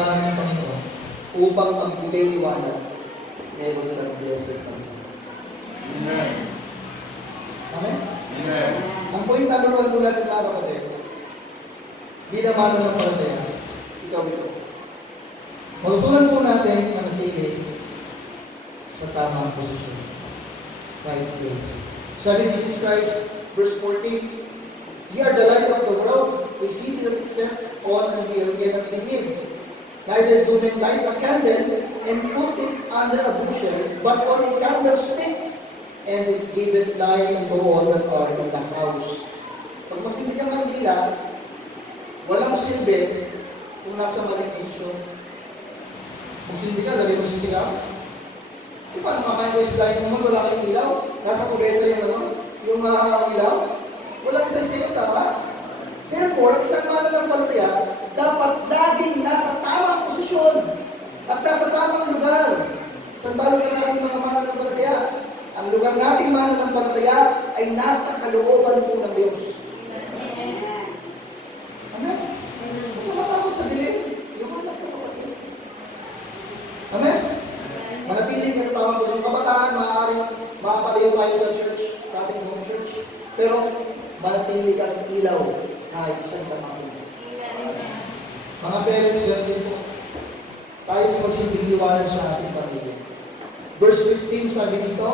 pinagyabanan ng Panginoon upang magbigay liwanag, meron na ng blessed kami. Amen. Amen? Amen. Ang point number 1 mula ng mga kapatid, bilang mananampalataya, ikaw ito. Matutunan po natin ang natili sa tamang posisyon. Right place. Sabi ni Jesus Christ, verse 14, "Ye are the light of the world. A city that is set on a hill cannot be hid. Neither do men light a candle and put it under a bushel, but on a candlestick, and it giveth light to all that are in the house." Pag magsilbi kang kandila, walang silbi kung nasa maling posisyon. Magsilbi ka, lagay mo sa sigaw. E paano makain kayo sa dining room, wala kayong ilaw? Nasa kubeta yung ilaw? Walang isa-isa, tama? Therefore, isang mananampalataya dapat laging nasa tamang posisyon at nasa tamang lugar. Saan ba lugar natin mga mananampalataya? Ang lugar nating mananampalataya ay nasa kalooban po ng Diyos. Amen? Huwag ka matakot sa dilim. Yung anak ko kapatid. Amen? Manatili ka sa tamang posisyon. Kabataan, maaaring makapalayo tayo sa church, sa ating home church. Pero manatili kang ilaw kahit saan ka mapunta. Mga parents, ganyan po. Tayo po magsilbing liwanag sa ating pamilya. Verse 15, sabi dito,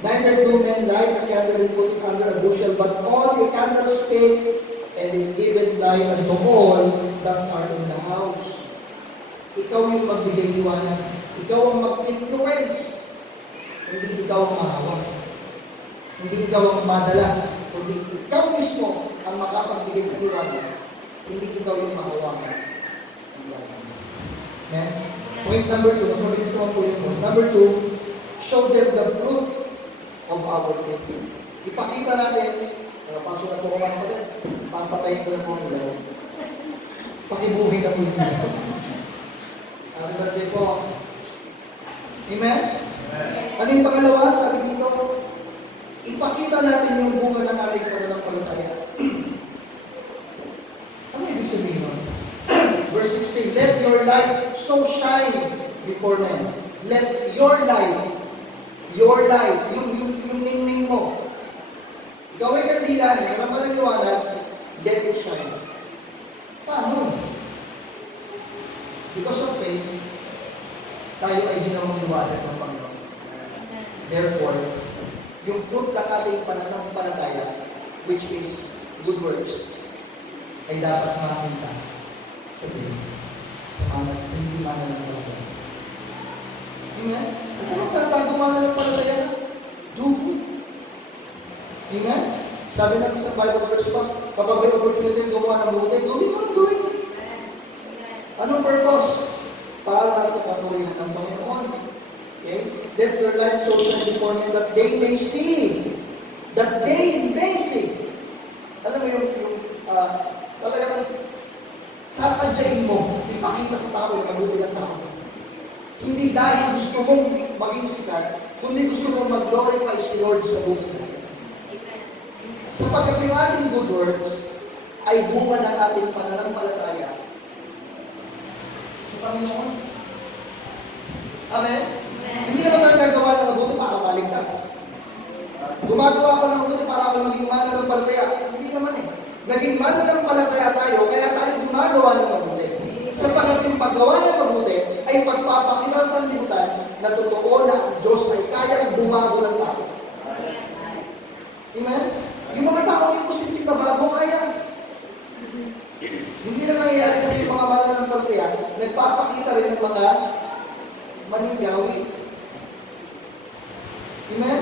"Neither do men light a candle and put it under a bushel, but on a candlestick, and it giveth light unto all that are in the house." Ikaw yung magbigay liwanag. Ikaw ang mag-influence. Hindi ikaw ang mahawak. Hindi ikaw ang madala. Kundi ikaw mismo ang makapagbigay ng liwanag. Hindi ikaw yung mahawakan. Amen? Point number 2. Mas mabilis naman po yung point. Number 2, show them the fruit of our faith. Ipakita natin, pasok na po ko mga kapatid, papatayin ko na po ang ilaw. Pakibuhin na po yung ilaw. Happy birthday po. Amen? Ano yung pangalawa? Sabi dito, ipakita natin yung bunga ng ating pananampalataya. Ano ibig sabihin nun? Verse 16, "Let your light so shine before men." Let your light, yung ningning mo. Ikaw ay kandila niya, ang manaliwanag, let it shine. Paano? Because of faith, tayo ay ginawang liwanag ng Panginoon. Therefore, yung fruit ng ating pananampalataya, which is good works, ay dapat makita sa Diyos, sa hindi mananampalataya. Amen? Kung magtatago mananampalataya, do good. Amen? Sabi ng isang Bible verse pa, kapag may opportunity gumawa ng mabuti, gawin mo ng gawin. Anong purpose? Para sa katurihan ng Panginoon. Okay? Let your light so shine before men that they may see. That they may see. Alam mo yung talagang sasadyain mo, ipakita sa tao na mabuti ang tao. Hindi dahil gusto mong maging sikat, kundi gusto mong mag-glorify si Lord sa buhay natin. Sapagkat yung ating good works ay bunga ng ating pananampalataya sa Panginoon. Amen? Hindi naman tayo gagawa ng mabuti para maligtas. Gumagawa ko ng mabuti para ako maging mananampalataya. Hindi naman eh. Naging mananampalataya tayo, kaya tayo gumagawa ng mabuti. Sapagkat yung paggawa ng mabuti ay pagpapakita sa sanlibutan na totoo na ang Diyos ay kayang bumago ng tao. Amen? Yung mga tao ay posibleng mabago, kaya. Hindi na nangyayari kasi yung mga mananampalataya, nagpapakita rin ng mga maling gawin. Amen?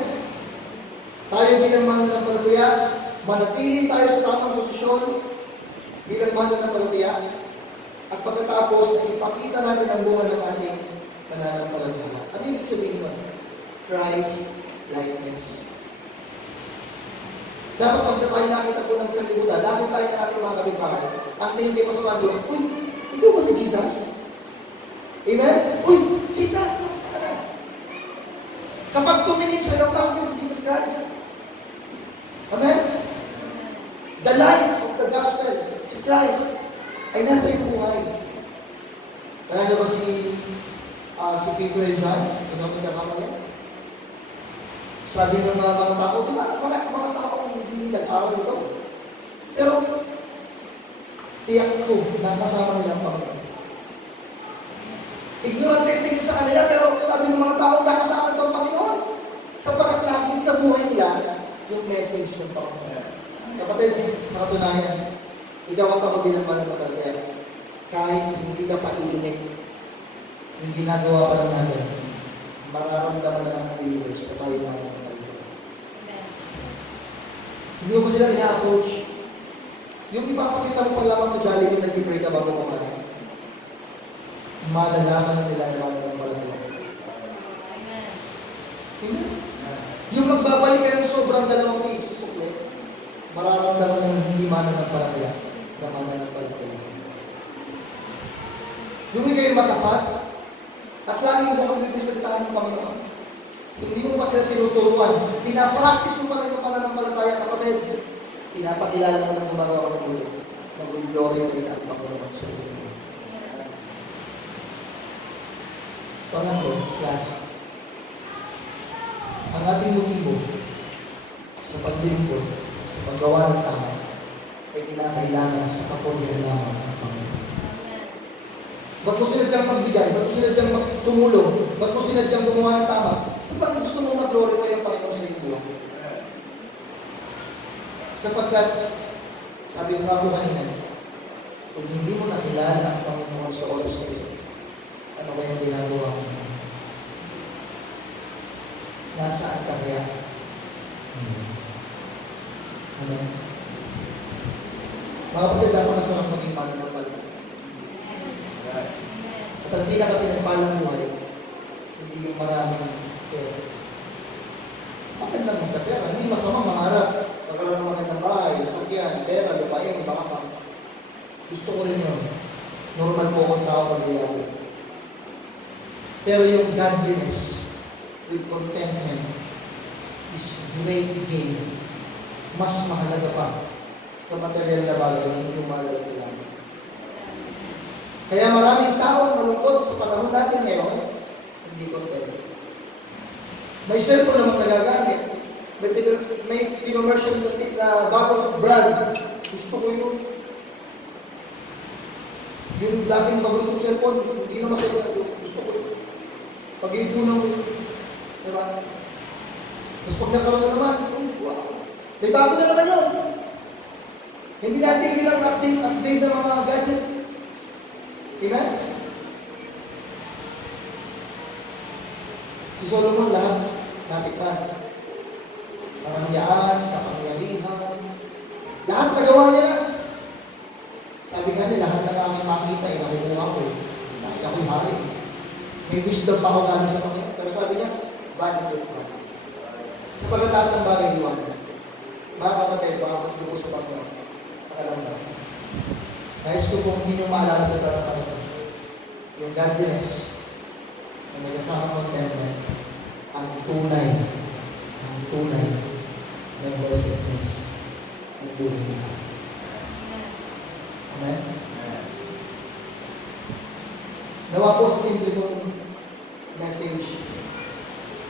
Tayo bilang mananampalataya, manatili tayo sa tamang posisyon bilang mananampalataya, at pagkatapos, ipakita natin ang bunga ng ating pananampalataya. Ano ibig sabihin nun? Christ-likeness. Dapat pag tayo nakita po ng sanlibutan, nakita tayo ng ating mga kapitbahay, ang tingin kayo sa kanila, uy, ikaw ba si Jesus? Amen? Uy, Jesus, nasa ka na? Kapag tumingin sa loob ng Jesus Christ. Amen? The light of the gospel, si Christ, ay nasa iyong buhay. Kaya ba si Peter and John? Inom ng kakamali? Sabi ng mga tao, di ba? Mga tao hindi nag-aral ito. Pero, tiyak ko na kasama nila ang Panginoon. Ignorant din tingin sa kanila, pero sabi ng mga tao, nakasama ito ang Panginoon. Sapagkat nakikita sa buhay nila yung message ng Panginoon. Kapatid, sa katunayan, ikaw at ako bilang mananampalataya, kahit hindi ka paiinit, yung ginagawa pa lang natin, mararamdaman na ng believers na tayo mananampalataya. Hindi mo sila ina-approach. Yung ipapakita mo pa lamang sa Jollibee, nag-pray ka bago kumain. Malalaman nila na mananampalataya. Amen. Yung magbabalik ka ng sobrang 2 piso sukle, mararamdaman na hindi mananampalataya na mananampalataya. Yung ikay matapat, at lagi mo kang bibisalitaan ng Panginoon. Hindi mo pa sila tinuturuan. Pinapractice mo pa rin yung pananampalataya, kapatid. Pinapakilala mo ng gumagawa ng muli. Mag-glorify na ang Panginoon sa iyo. Pangatlo, class. Ang ating motibo sa paglilingkod, sa paggawa ng tama, ay kinakailangan sa kapulihan lamang ng Panginoon. Ba't mo sinadyang magbigay? Ba't mo sinadyang tumulong? Ba't mo sinadyang gumawa ng tama? Sa bakit gusto mo mag-glorify ang Panginoon sa iyong buhay? Sapagkat, sabi ko nga po kanina, kung hindi mo nakilala ang Panginoon sa oras na ito, ano kayang ginagawa mo? Nasaan ka kaya? Amen. Mga kapatid, dapat masarap maging mananampalataya. At ang pinaka-pinagpalang buhay, hindi yung maraming pera. Magandang magkapera. Hindi masama mangarap. Magkaroon ng magandang bahay, sakyan, pera, lupain, baka gusto ko rin yun. Normal po akong tao pag-ilago. Pero yung godliness with contentment is great gain. Mas mahalaga pa sa material na bagay na hindi umalaga sa langit. Kaya maraming tao malungkot sa panahon natin ngayon, hindi content. May cellphone namang nagagamit. May commercial na bagong brand. Gusto ko yun. Yung dating paboritong cellphone, hindi naman sa gusto ko yun. Pag-iipunan mo yun. Diba? Tapos pag nagkaroon na naman, wow. May bago na naman yun. Hindi natin ilang update ng mga gadgets. Amen? Si Solomon lahat natikman. Karangyaan, kapangyarihan. Lahat nagawa niya na. Sabi nga niya, lahat ng aking makita ay nakukuha ko eh. Dahil ako'y hari. May wisdom pa ako galing sa Panginoon. Pero sabi niya, vanity of practice. Sa pagkataas ng bagay iwan, mga kapatid, baka matulog sa Panginoon, sa kalamdaman. Nais ko kung hindi nyo maalala sa talagang yung godliness na may kasama contentment, ang tunay na blessedness ng buhay nila. Amen? Nawa po sa simple mong message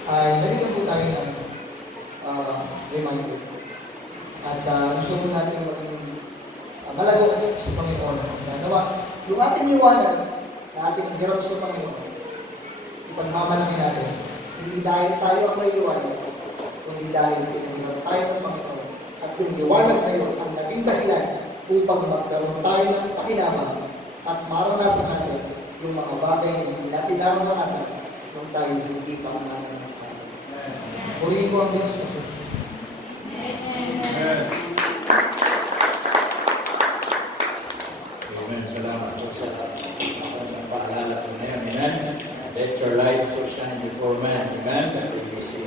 ay nabigyan po tayo ng reminder. At gusto po natin maging malago sa Panginoon. Nawa, yung ating iwanan na ating hirap sa Panginoon, ipagmamalaki natin. Hindi dahil tayo ang may iwanan, kundi dahil pinahirap tayo ng Panginoon. At yung iwanan na yun ang naging dahilan upang magkaroon tayo ng pakinabang at maranasan natin yung mga bagay na hindi natin naranasan nung tayo hindi pa naman ng Panginoon. Purihin ko ang Diyos kasi. Amen. Salamat po sa paalala po na yan. Amen. Let your light so shine before man. Amen. That we may see